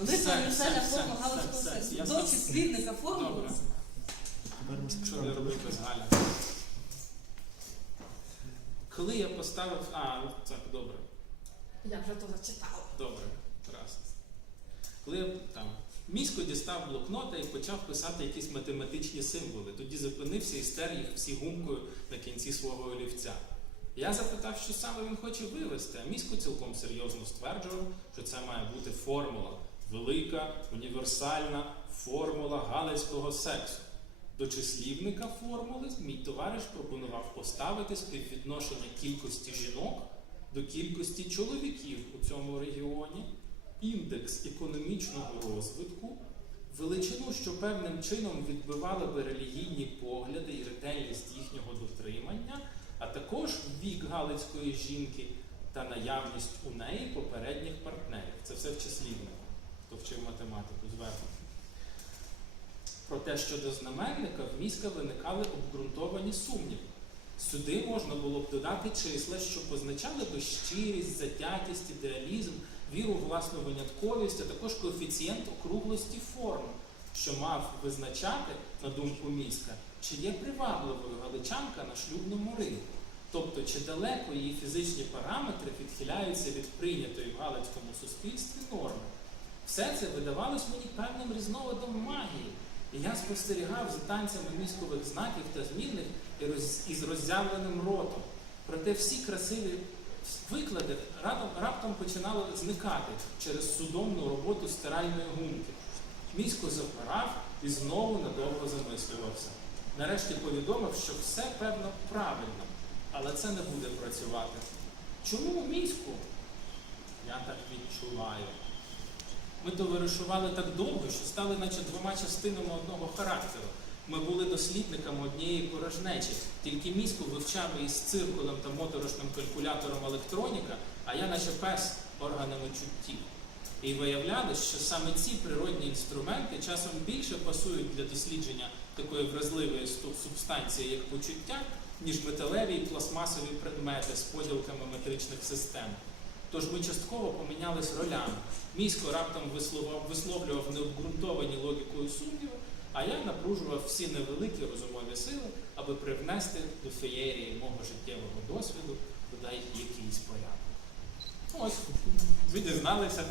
Велика універсальна все, галицького все, До числівника формули. Що я робив без Галя? Коли я поставив. А, так, добре. Я вже то зачитала. Добре, раз. Коли я там місько дістав блокнота і почав писати якісь математичні символи, тоді зупинився і стер їх всі гумкою на кінці свого олівця. Я запитав, що саме він хоче вивести, а місько цілком серйозно стверджував, що це має бути формула, велика, універсальна формула галицького сексу. До числівника формули мій товариш пропонував поставити співвідношення кількості жінок до кількості чоловіків у цьому регіоні, індекс економічного розвитку, величину, що певним чином відбивала би релігійні погляди і ретельність їхнього дотримання, а також вік галицької жінки та наявність у неї попередніх партнерів. Це все в числівнику, хто вчив математику зверху. Проте щодо знаменника в мізка виникали обґрунтовані сумніви. Сюди можна було б додати числа, що позначали би щирість, затятість, ідеалізм, віру в власну винятковість, а також коефіцієнт округлості форм, що мав визначати, на думку міська, чи є привабливою галичанка на шлюбному ринку. Тобто, чи далеко її фізичні параметри відхиляються від прийнятої в галицькому суспільстві норми. Все це видавалось мені певним різновидом магії. І я спостерігав за танцями міськових знаків та змінних із роззявленим ротом. Проте всі красиві виклади раптом починали зникати через судомну роботу стиральної гумки. Місько завмирав і знову надовго замислювався. Нарешті повідомив, що все певно правильно, але це не буде працювати. Чому міську? Я так відчуваю. Ми товаришували так довго, що стали наче двома частинами одного характеру. Ми були дослідниками однієї порожнечі, тільки міську вивчав із циркулем та моторошним калькулятором електроніка, а я наче пес органами чуттів. І виявлялось, що саме ці природні інструменти часом більше пасують для дослідження такої вразливої субстанції, як почуття, ніж металеві і пластмасові предмети з поділками метричних систем. Тож ми частково помінялись ролями. Місько раптом висловлював необґрунтовані логікою сумніви, а я напружував всі невеликі розумові сили, аби привнести до феєрії мого життєвого досвіду бодай якийсь порядок. Ось, ви дізналися.